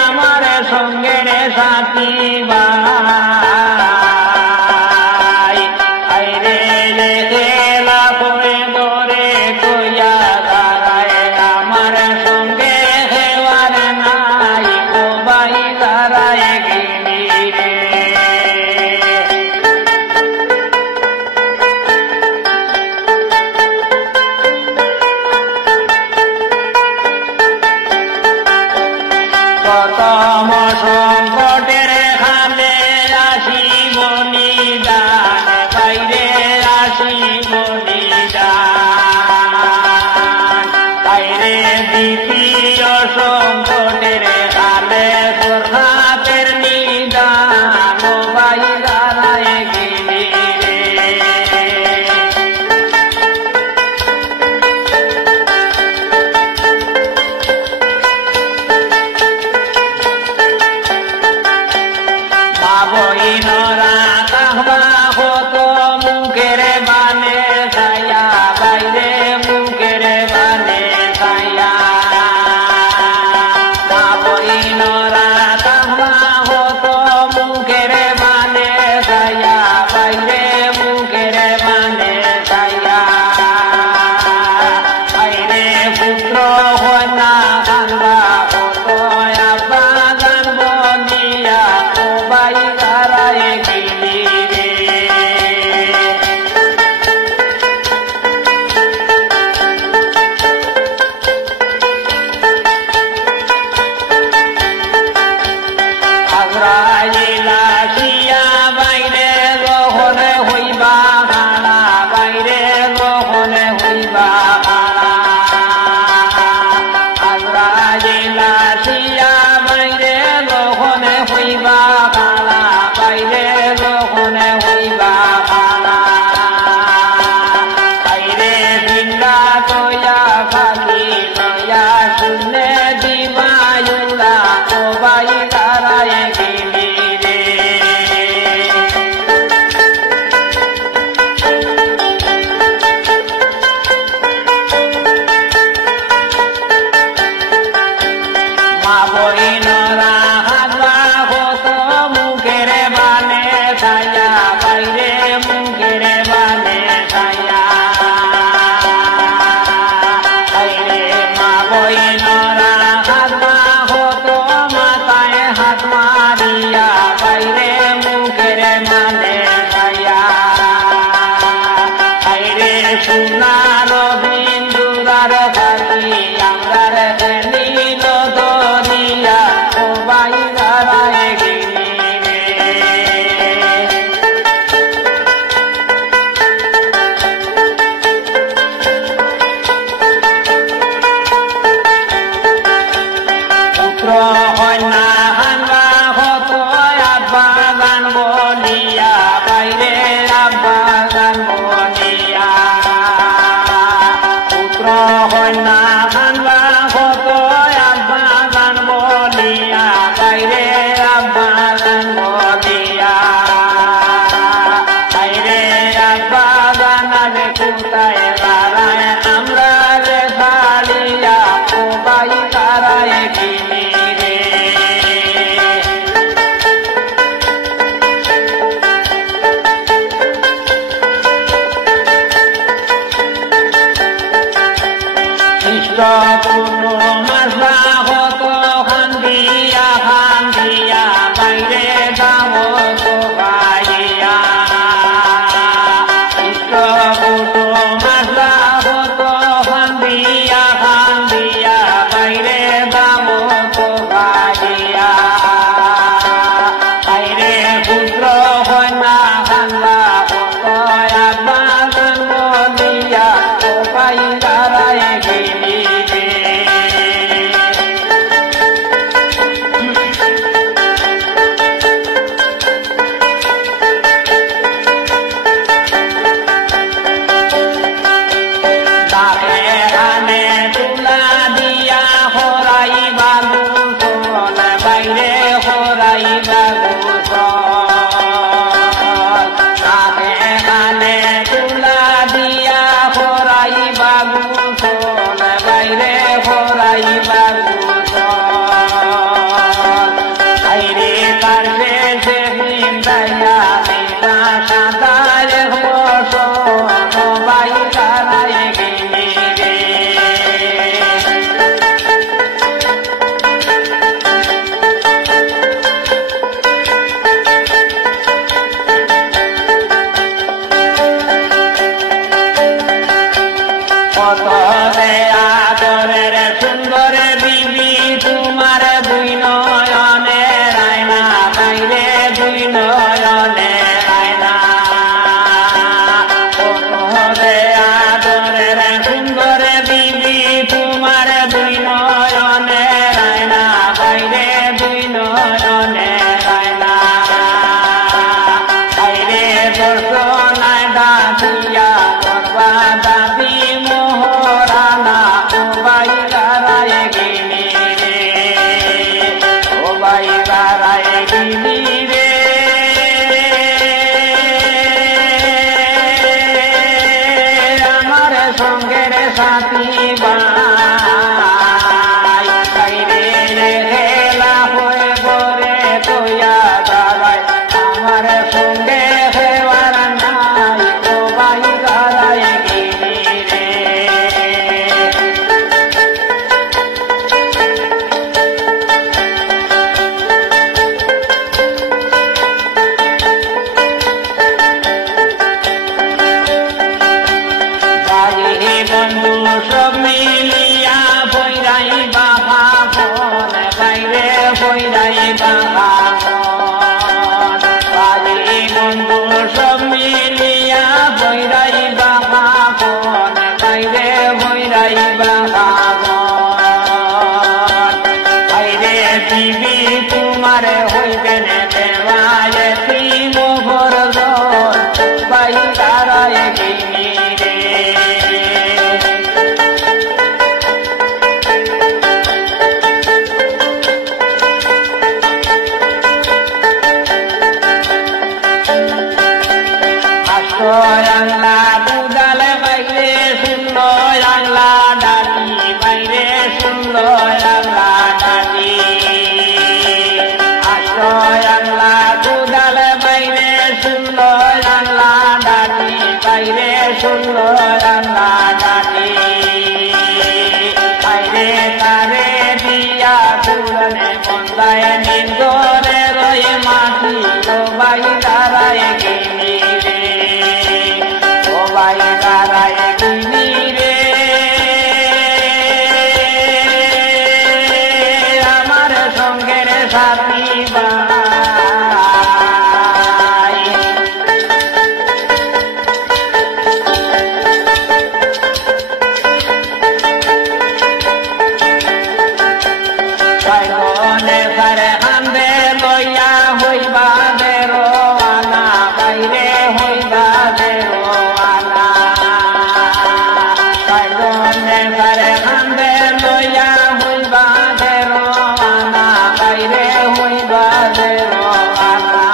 আমার সঙ্গে সাথী ভাই আইরে খেলা করে ধরে কইয়া দাঁড়ায় আমার সঙ্গে হেওয়ার নাই ও ভাই দাঁড়ায় গিনি রে প্রথম সংকটের খালে আসিব নিদান বাইরে আসিব নিদান বাইরে দ্বিতীয় সংকটের খালে সরকারের নিদান ও ভাই দাঁড়ায় গেলি রে বইনরা কাহবা হত মুখের বানে ছায়া বাইরে মুখের বানে ছায়া বইনরা কাহবা হত মুখের বানে ছায়া বাইরে মুখের বানে ছায়া বাইরে পুত্র হনা কানবা হত আব্বা গান বলিয়া ও ভাই দাঁড়ায় গেলি রে আজরাইলা শিয়া বাইরে যখন হইবা খানা বাইরে যখন হইবা খানা আজরাইলা শিয়া বাইরে যখন হইবা খানা বাইরে যখন হইবা খানা বাইরে জিন্দা তোয়া খালি নয়া শুনে দিবায়ুলা ও ভাই দাঁড়ায় গেলি রে মা বইনরা হাতবা হত মুখের বানে ছায়া বাইরে মুখের বানে ছায়া বাইরে মা বইনরা হাতবা হত মাথায় হাত মারিয়া বাইরে মুখের মানে ছায়া বাইরে সোনার বিন্দুরার খালি আমরার নীল দরিয়া ও ভাই দাঁড়ায় গেলি রে পুত্র কন্যা হানবা হত আব্বা গান বলিয়া বাইরে আব্বা গান বলিয়া পুত্র কন্যা হানবা হত আব্বা গান বলিয়া বাইরে আব্বা গান বলিয়া বাইরে আব্বা গান কোথায় দাঁড়ায় আমরা রে ছাড়িয়া ও ভাই দাঁড়ায় গেলি রে খ্রিস্ট পূর্ণ মাসবা হত খান্দিয়া খান্দিয়া বাইরে দাম তো ভাইয়া খ্রিস্ট পূর্ণ মাসবা হত খান্দিয়া খান্দিয়া বাইরে দাম তো ভাইয়া বাইরে পুত্র কন্যা খানবা হত আব্বা গান বলিয়া ও ভাই দাঁড়ায় গেলি রে কত আদরের সুন্দর বিবি তোমার দুই নয়নের আয়না বাইরে দুই নয়নের আয়না কত আদরের সুন্দর বিবি তোমার দুই নয়নের আয়না বাইরে দুই নয়নের আয়না বাইরে দর্শনায় ডাকিয়া করবা দাবি মোহরানা ও বাই গারায় গিনি রে ও বাই গারায় গিনি রে আমার সঙ্গের সাথী বাই বাইরে হেলা হয়ে পরে তোয়া দাঁড়ায় আমার সঙ্গে হেওয়ার নাই ও বাই গারায় গিনি রে বাড়ি বন্ধু সব মিলিয়া বৈরাই বাবা ফোন বাইরে বৈরাই বাবা ফোন বাড়ি বন্ধু সব মিলিয়া বৈরাই বাবা ফোন বাইরে বৈরাই বাবা ফোন বাইরে বিবি তোমার হইবে না দেওয়ায় তিম ভরদন বাই তারায় গিনি রে আংলা দুদাল বাইরে শুনল আংলা ডাকি বাইরে শুনল আংলা ডাকি আংলা দুদাল বাইরে শুনল আংলা ডাকি বাইরে শুনল আংলা ডাকি বাইরে তারে দিয়া পুরনে বন্দায় নিন্দরে রয়ে মাটি ও বাই দাঁড়ায় গিনি রে ও বাই দাঁড়ায় গিনি রে আমার সঙ্গের সাথী বাই বাইরে সারে হান্দে লইয়া হইবা দেরোয়ানা বাইরে হইবা দেরোয়ানা বাইরে সারে হান্দে লইয়া হইবা দেরোয়ানা বাইরে হইবা দেরোয়ানা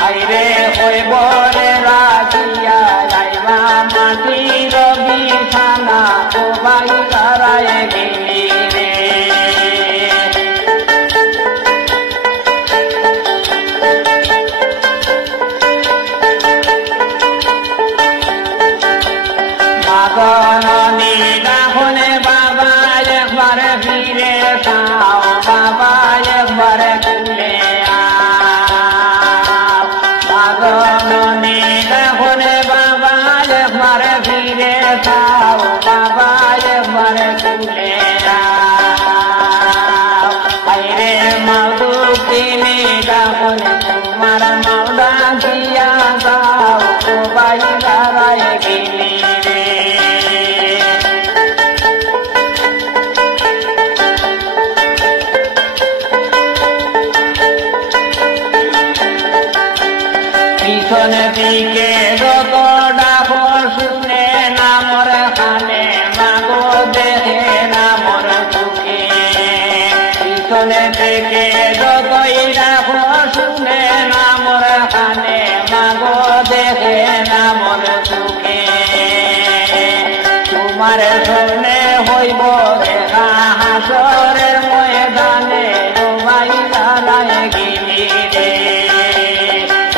বাইরে হইব রে রাখিয়া যাইবা মাটির বিছানা ও বাই গারায় গিনি রে মাগননি ডাকনে বাবা একবার ফিরে চাও বাবা একবার তুলে আও মাগননি ডাকনে বাবা একবার ফিরে চাও বাবা একবার তুলে আও বাইরে মাদু কিনে ডাকনে তোমার মাওলা দিয়া যাও ও বাই গারায় গিনি রে পিছন দিকে যত ডাকর শুনে নামর খানে মাগো দেহে নামর সুখে পিছন থেকে যতই ডাকর শুনে নামর খানে মাগো দেহে নামর সুখে তোমার সামনে হইব দেখা হাসরের ময়দানে ও বাই দাঁড়ায় গিনি রে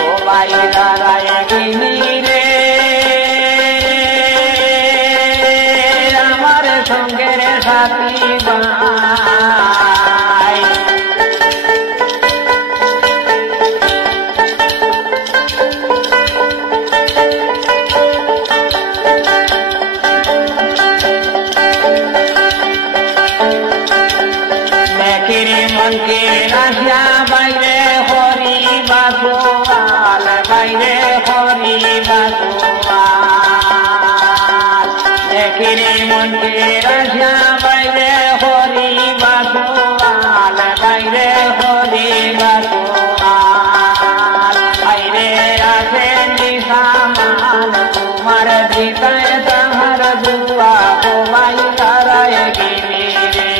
ও বাই দাঁড়ায় গিনি রে আমার সঙ্গের সাথী বাই কিরে মন্দির আসা বাইরে হরি বাসুয়াল বাইরে হরি বাসুয়াল বাইরে আসেন দিশামান তোমার দিতায় তাহার দুয়া তোমায় তারায় গিরি রে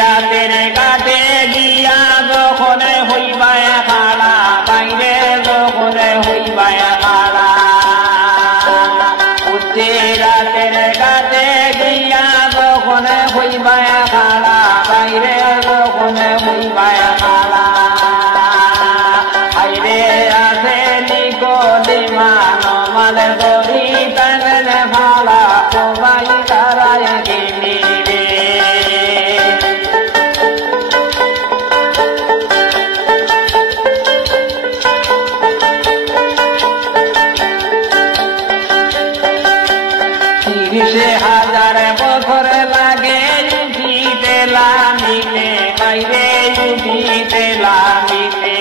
রাতের কাটে গিয়া যখন হইবায় খাড়া বাইরে যখন হইবায় খাড়া রাতের কাটে গিয়া যখন হইবায় খাড়া বাইরে যখন হইবায় খাড়া বাইরে আছে নিকোদিমান মাল গরি তাগন ভাড়া সবাই তারায় গেলি রে হাজার বছর লাগে উঠিতে লামিতে বাইরে উঠিতে লামিতে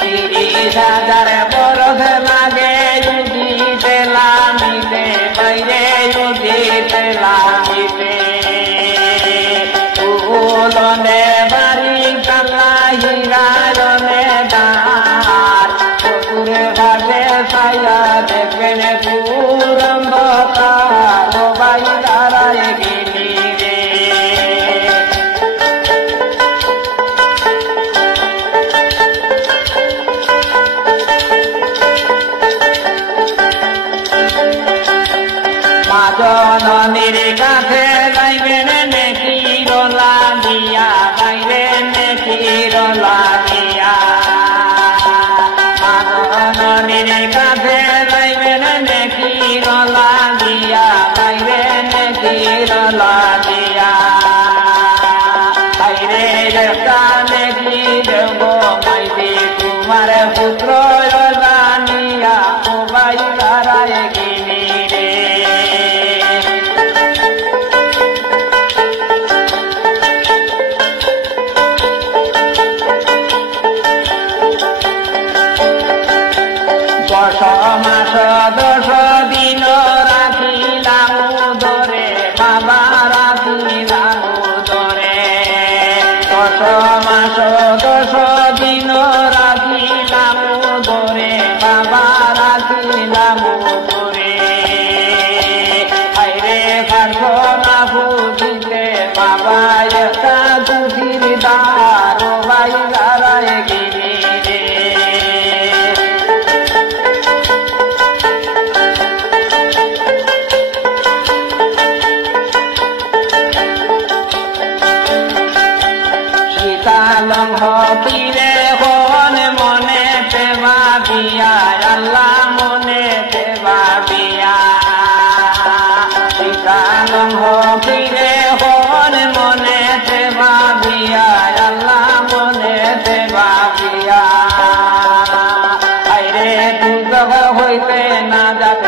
30,000 বরস লাগে উঠিতে লামিতে বাইরে উঠিতে লামিতে উলনে বাড়ি কালা হিরারনে দাঁত চতুর ভাষে ছায়া দেখবেন পুরম্বকার বাই দাঁড়ায় গেলি রে মা জননীর কাছে যাইবেন নেকির লাগিয়া বাইরে নেকির লাগিয়া মা জননীর কাছে যাইবেন নেকির লাগিয়া বাইরে নেকির লাগিয়া বাইরে একটা নেকি দেব মাইবি তোমার পুত্র জানিয়া ও বাই দাঁড়ায় গিনি রে মাস 10 দিন রাখিলাম ধরে বাবা রাখিলাম ধরে 10 মাস 10 দিন রাখিলাম ধরে বাবা রাখিলাম ধরে আইরে পারছো না বুঝিতে বাবা একটা দুধির দ্বার ভাই দাঁড়ায় গিরি রে হকিরে হন মনে তে ভাবিয়া আল্লাহ মনে তে ভাবিয়া শিকালম হকিরে হন মনে তে ভাবিয়া আল্লাহ মনে তে ভাবিয়া আইরে তুই হইতে না যাতে